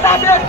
verdadeiro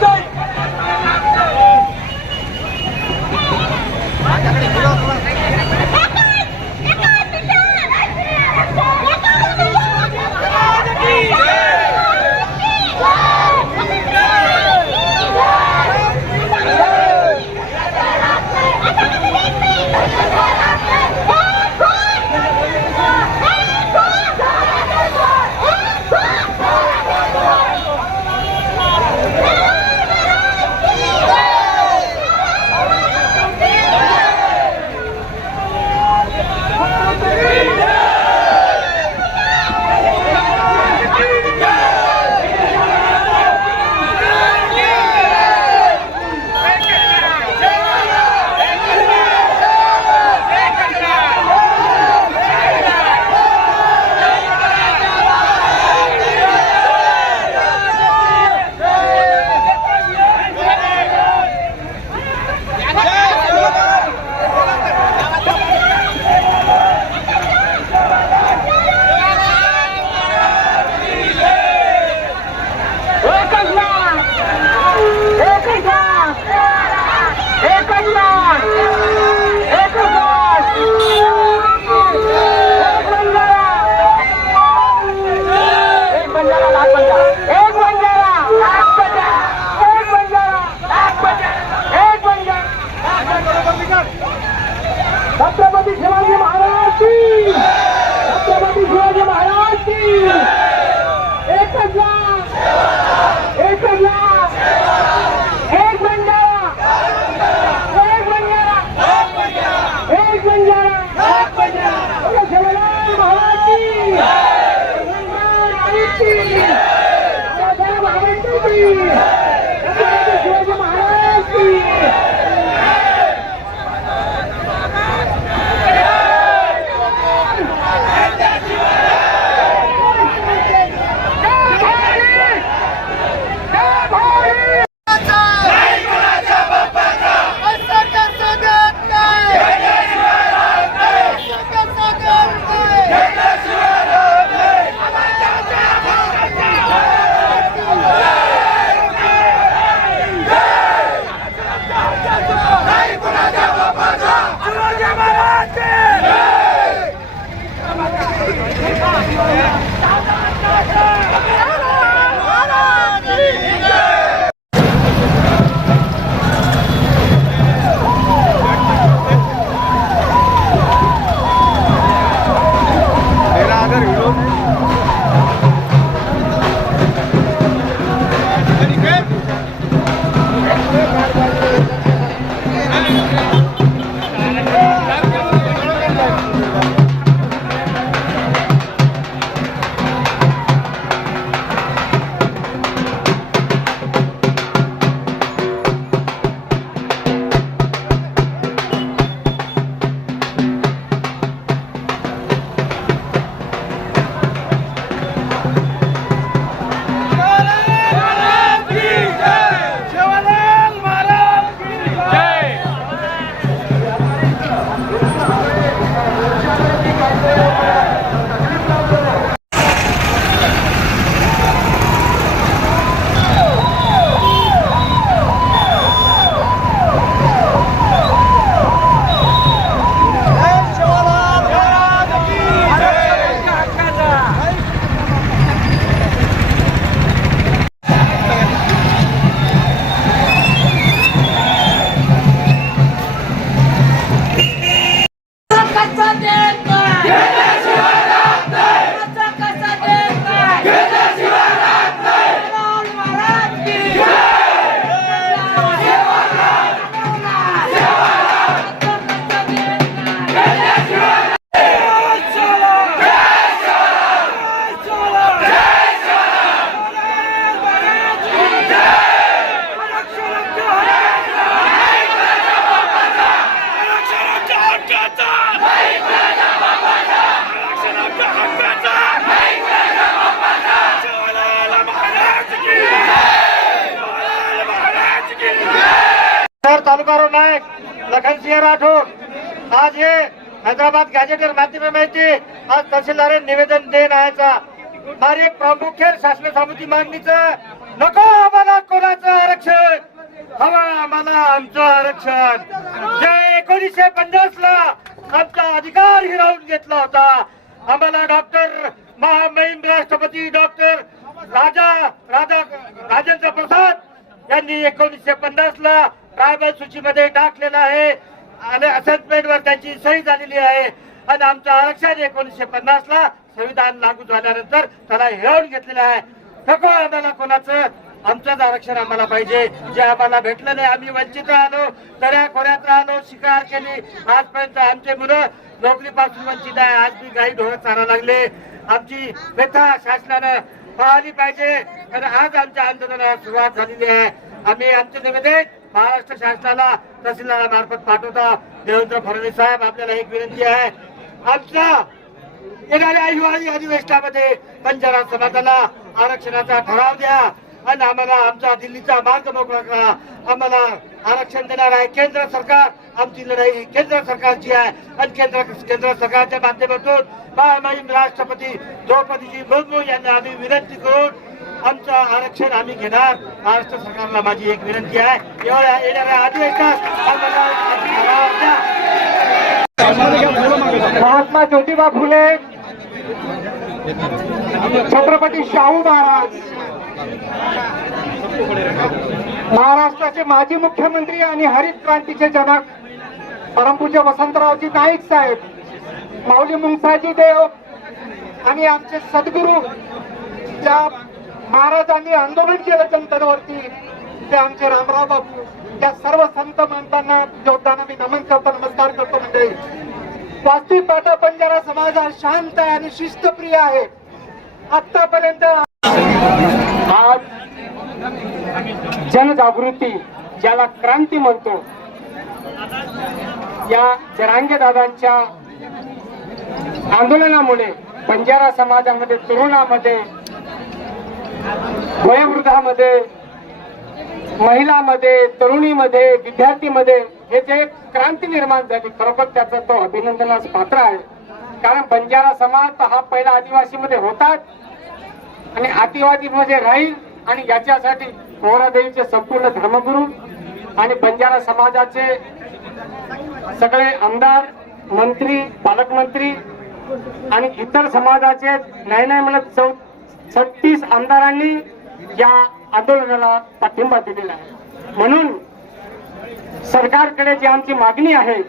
Chhatrapati Lakhan Singh Rathod आज हे Hyderabad gazetteer माध्यमाची आज तहसीलदार निवेदन देण आहेचा एक प्रामुख्याने शासन समिती मागणीचं नको आम्हाला कोणाचं आरक्षण. हवं आम्हाला आमचं आरक्षण. जे एकोणीसशे पन्नास ला आमचा अधिकार हिरावून घेतला होता. आम्हाला डॉक्टर महामहिम राष्ट्रपती डॉक्टर राजा राजा राजेंद्र प्रसाद यांनी एकोणीसशे पन्नास ला ट्रायबल सूचीमध्ये टाकलेला आहे. आणि असेसमेंट वर त्यांची सही झालेली आहे. आणि आमचं आरक्षण एकोणीसशे पन्नास ला संविधान लागू झाल्यानंतर त्याला हेळून घेतलेलं आहे. नको आम्हाला कोणाचं. आमचंच आरक्षण आम्हाला पाहिजे. जे आम्हाला भेटलं नाही आम्ही वंचित राहिलो. दऱ्या खोऱ्यात राहिलो शिकार केली. आजपर्यंत आमचे मुलं नोकरीपासून वंचित आहे. आज मी गाई ढोरं चारा लागले. आमची व्यथा शासनानं पाहिली पाहिजे. आणि आज आमच्या आंदोलनाला सुरुवात झालेली आहे. आम्ही आमचे निवेदन महाराष्ट्र शासनाला तहसीलदारामार्फत पाठवता. देवेंद्र फडणवीस साहेब आपल्याला एक विनंती आहे. आमचा येणाऱ्या हिवाळी अधिवेशनामध्ये बंजारा समाजाला आरक्षणाचा ठराव द्या आणि आम्हाला आमचा दिल्लीचा मार्ग मोकळा करा. आम्हाला आरक्षण देणार आहे केंद्र सरकार. आमची लढाई ही केंद्र सरकारची आहे आणि केंद्र केंद्र सरकारच्या माध्यमातून राष्ट्रपती द्रौपदीजी मुर्मू यांना आम्ही विनंती करून आमचं आरक्षण आम्ही घेणार. महाराष्ट्र सरकारला माझी एक विनंती आहे. एवढ्या येणाऱ्या अधिवेशनात महात्मा ज्योतिबा फुले छत्रपती शाहू महाराज महाराष्ट्राचे माजी मुख्यमंत्री आणि हरित क्रांतीचे जनक परमपूज्य वसंतरावजी नाईक साहेब माऊली मुंगसाजी देव आणि आमचे सद्गुरू ज्या महाराजांनी आंदोलन केलं जनतेवरती. ते आमचे रामराव बापू त्या सर्व संत महंतांना जोडताना मी नमन करतो नमस्कार करतो मंडळी वास्तविक पाटा पंजारा समाज हा शांत आहे आणि शिस्तप्रिय आहे. आतापर्यंत आज जनजागृती ज्याला क्रांती म्हणतो या जरांगे दादांच्या आंदोलनामुळे बंजारा समाजामध्ये तरुणामध्ये वयोवृद्धामध्ये महिलामध्ये तरुणीमध्ये विद्यार्थीमध्ये हे जे क्रांती निर्माण झाली खरोखर त्याचा तो अभिनंदनास पात्र आहे. कारण बंजारा समाज हा पहिला आदिवासीमध्ये होताच. आणि आदिवासीमध्ये म्हणजे राहील आणि याच्यासाठी मोरादेवीचे संपूर्ण धर्मगुरू आणि बंजारा समाजाचे सगळे आमदार मंत्री पालकमंत्री आणि इतर समाजाचे नाही नाही म्हणत चौ छत्तीस आमदारांनी या आंदोलनाला पाठिंबा दिलेला आहे. म्हणून सरकारकडे जी आमची मागणी आहे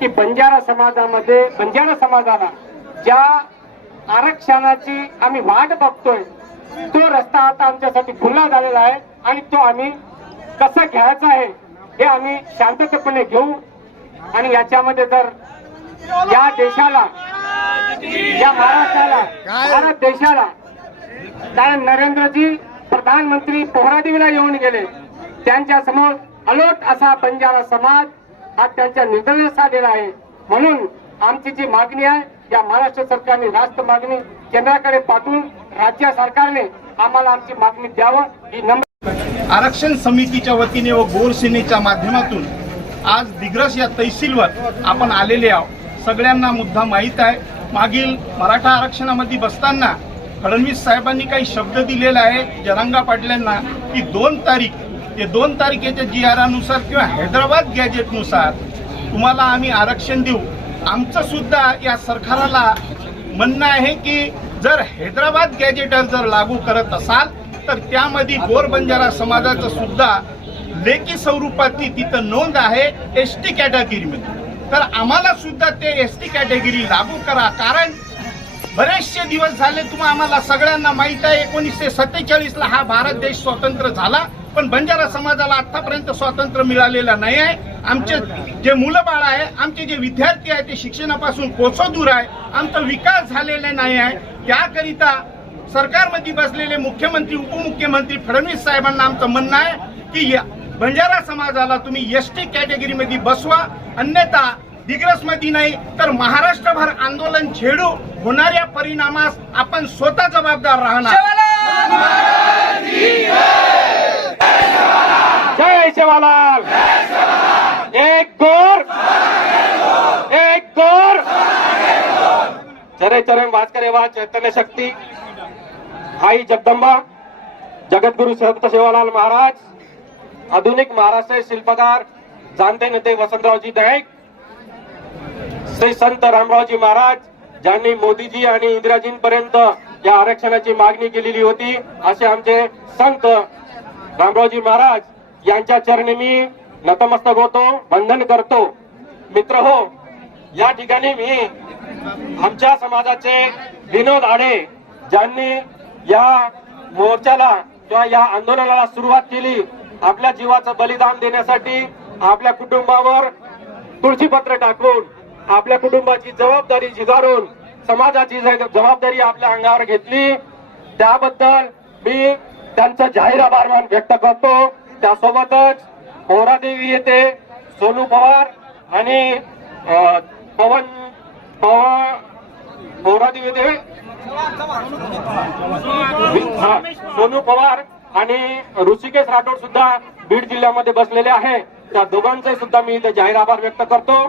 की बंजारा समाजामध्ये बंजारा समाजाला ज्या आरक्षणाची आम्ही वाट बघतोय तो रस्ता आता आमच्यासाठी खुला झालेला आहे आणि तो आम्ही कसा घ्यायचा आहे हे आम्ही शांततेपणे घेऊ. आणि याच्यामध्ये जर या देशाला या महाराष्ट्राला भारत देशाला काय नरेंद्रजी प्रधानमंत्री पोहरादेवीला येऊन गेले. त्यांच्यासमोर अलोट असा बंजारा समाज हा त्यांच्या निदर्शनास आलेला आहे. म्हणून आमची जी मागणी आहे या महाराष्ट्र सरकारने रास्त मागणी केंद्राकडे पाठवून राज्य सरकारने आम्हाला आमची मागणी द्यावं ही नंबर आरक्षण समितीच्या वतीने व गोर सेनेच्या माध्यमातून आज दिग्रस या तहसीलवर आपण आलेले आहोत. सगळ्यांना मुद्दा माहीत आहे. मागील मराठा आरक्षणामध्ये बसताना फडणवीस साहेबांनी काही शब्द दिलेला आहे जरांगा पाटलांना की दोन तारीख ते दोन तारखेच्या जी आरानुसार किंवा हैदराबाद गॅजेटनुसार तुम्हाला आम्ही आरक्षण देऊ. आमचं सुद्धा या सरकाराला म्हणणं आहे की जर हैदराबाद गॅजेटर जर लागू करत असाल तर त्यामध्ये गोर बंजारा समाजाचं सुद्धा लेखी स्वरूपातली तिथं नोंद आहे एस टी कॅटेगरीमध्ये. तर आम्हाला सुद्धा ते एस टी कॅटेगरी लागू करा कारण बरेचसे दिवस झाले तुम्हा आम्हाला सगळ्यांना माहीत आहे एकोणीसशे सत्तेचाळीस ला हा भारत देश स्वतंत्र झाला पण बंजारा समाजाला आतापर्यंत स्वातंत्र्य मिळालेलं नाही आहे. आमचे जे मुलं बाळ आहे आमचे जे विद्यार्थी आहे ते शिक्षणापासून कोसो दूर आहे. आमचा विकास झालेला नाही आहे. त्याकरिता सरकारमध्ये बसलेले मुख्यमंत्री उपमुख्यमंत्री फडणवीस साहेबांना आमचं म्हणणं आहे की या बंजारा समाजाला तुम्ही एस टी कॅटेगरीमध्ये बसवा. अन्यथा दिग्रसमध्ये नाही तर महाराष्ट्रभर आंदोलन छेडू होणाऱ्या परिणामास आपण स्वतः जबाबदार राहणार. जय शिवालाल एक गोर. एक गोर. चरे चरे वाच करे वा चैतन्य शक्ती. आई जगदंबा. जगद्गुरु संत सेवालाल महाराज. आधुनिक महाराष्ट्र शिल्पकार जाणते नेते वसंतरावजी नाईक श्री संत रामरावजी महाराज ज्यांनी मोदीजी आणि इंदिराजींपर्यंत या आरक्षणाची मागणी केलेली होती असे आमचे संत रामरावजी महाराज यांच्या चरणी मी नतमस्तक होतो वंदन करतो. मित्र हो या ठिकाणी मी आमच्या समाजाचे विनोद आडे ज्यांनी या मोर्चाला किंवा या आंदोलनाला सुरुवात केली आपल्या जीवाचं बलिदान देण्यासाठी आपल्या कुटुंबावर तुळशीपत्र टाकून आपल्या कुटुंबाची जबाबदारी झिगारून समाजाची ज- जबाबदारी आपल्या अंगावर घेतली. त्याबद्दल मी त्यांचा जाहीर आभार मान व्यक्त करतो. त्यासोबतच पोहरादेवी येथे सोनू पवार आणि पवन पवार पोहरादेवी येथे सोनू पवार आणि ऋषिकेश राठोड सुद्धा बीड जिल्ह्यामध्ये बसलेले आहे. त्या दोघांचे सुद्धा मी इथे जाहीर आभार व्यक्त करतो.